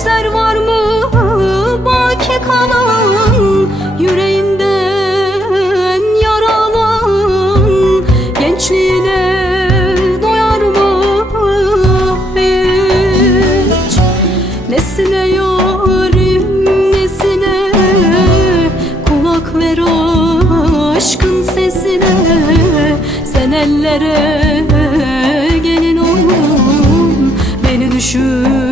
Sesler var mı? Baki kalan Yüreğimden yaralan Gençliğine doyar mı? Hiç Nesine yarim nesine? Kulak ver aşkın sesine. Sen ellere gelin olun Beni düşün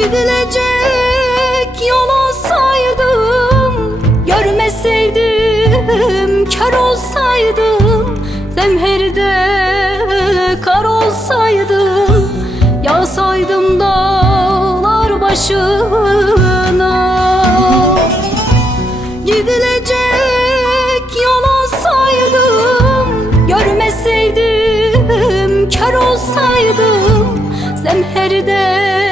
Gidilecek yol olsaydım Görmeseydim kör olsaydım. Zemherde kar olsaydım. Yağsaydım dağlar başına. Gidilecek yol olsaydım Görmeseydim kör olsaydım. Zemherde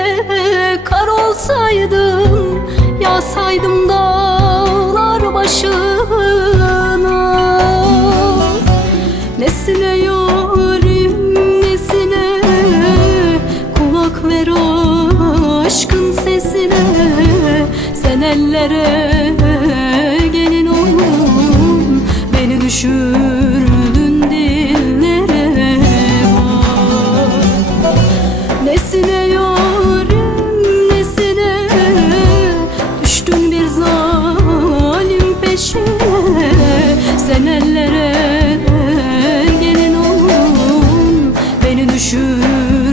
kar olsaydım Yağsaydım dağlar başına. Nesine yarim nesine Kulak ver aşkın sesine. Sen ellere gelin oğlum Beni düşürdün Beni